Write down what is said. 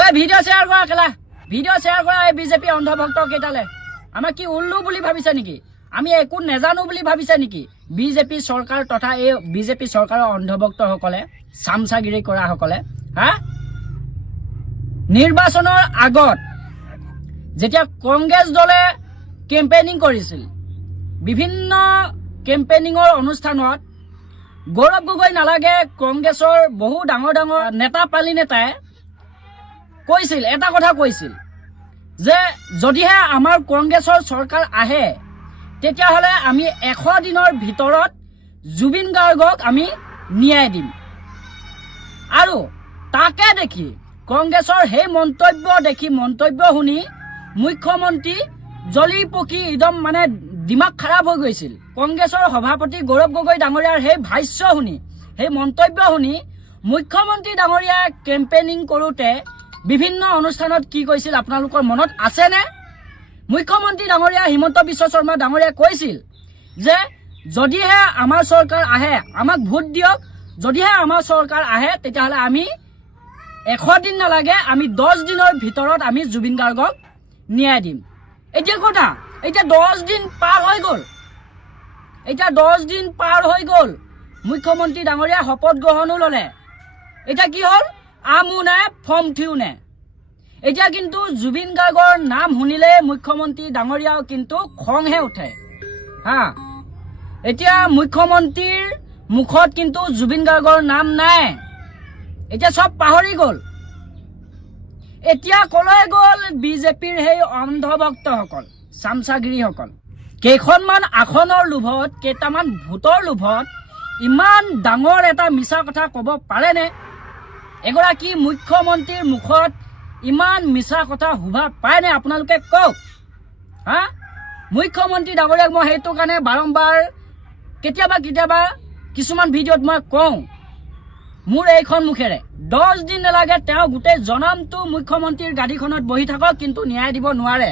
ওই video share কৰা কেলা ভিডিও শেয়াৰ কৰা এই বিজেপি অন্ধভক্ত কেইটালে আমাৰ কি উল্লু বুলি ভাবিছে নেকি আমি একো নেজানো বুলি ভাবিছে নেকি বিজেপি চৰকাৰ তথা এই বিজেপি চৰকাৰৰ অন্ধভক্তসকলে চামচাগিৰি কৰা সকলে হা নিৰ্বাচনৰ আগত যেতিয়া কংগ্ৰেছ দলে কেম্পেইনিং কৰিছিল বিভিন্ন কেম্পেইনিংৰ অনুষ্ঠানত গৌৰৱ গগৈ নালাগে কংগ্ৰেছৰ বহু ডাঙৰ ডাঙৰ নেতা পালি নেতাই কৈছিল এটা কথা কৈছিল যে যদিহে আমাৰ কংগ্ৰেছৰ চৰকাৰ আহে তেতিয়াহলে আমি 100 দিনৰ ভিতৰত জুবিন গাৰ্গক আমি ন্যায় দিম আৰু তাকে দেখি কংগ্ৰেছৰ সেই মন্তব্য শুনি মুখ্যমন্ত্ৰী জলি পকি একদম মানে দিমাগ খাৰাপ হৈ গৈছিল কংগ্ৰেছৰ সভাপতি গৌৰৱ গগৈ ডাঙৰীয়াৰ সেই ভাষ্য শুনি সেই মন্তব্য শুনি মুখ্যমন্ত্ৰী ডাঙৰীয়া কেম্পেইনিং কৰোতে বিভিন্ন অনুষ্ঠানত কি কৈছিল আপোনালোকৰ মনত আছে নে মুখ্যমন্ত্ৰী ডাঙৰীয়া হিমন্ত বিশ্ব শৰ্মা ডাঙৰীয়া কৈছিল যে যদিহে আমাৰ চৰকাৰ আহে আমাক ভোট দিয়ক যদিহে আমাৰ চৰকাৰ আহে তেতিয়াহলে আমি 100 দিন নালাগে আমি 10 দিনৰ ভিতৰত আমি জুবিন গাৰ্গক ন্যায় দিম এতিয়া কথা এতিয়া 10 দিন পাৰ হৈ গল মুখ্যমন্ত্ৰী ডাঙৰীয়া শপত গ্ৰহণো ললে এটা কি হল আমু নে ফৰ্ম থিউ নে এতিয়া কিন্তু জুবিন গাৰ্গৰ নাম শুনিলে মুখ্যমন্ত্ৰী ডাঙৰীয়াও কিন্তু খংহে উঠে হা এতিয়া মুখ্যমন্ত্ৰীৰ মুখত কিন্তু জুবিন গাৰ্গৰ নাম নাই এতিয়া সব পাহৰি গল এতিয়া কলৈ গল বিজেপিৰ সেই অন্ধভক্তসকল চামচাগিৰিসকল কেইখনমান আসনৰ লোভত কেইটামান ভোটৰ লোভত ইমান ডাঙৰ এটা মিছা কথা ক'ব পাৰেনে এগৰাকী মুখ্যমন্ত্ৰীৰ মুখত ইমান মিছা কথা হুবা পায়নে আপোনালোকে কওক হা মুখ্যমন্ত্ৰী ডাঙৰীয়াক মই সেইটো কাৰণে বাৰম্বাৰ কেতিয়াবা কিছুমান ভিডিঅ'ত মই কওঁ মোৰ এইখন মুখেৰে 10 দিন নালাগে তেওঁ গোটেই জনমটো মুখ্যমন্ত্ৰীৰ গাড়ীখনত বহি থাকক কিন্তু ন্যায় দিব নোৱাৰে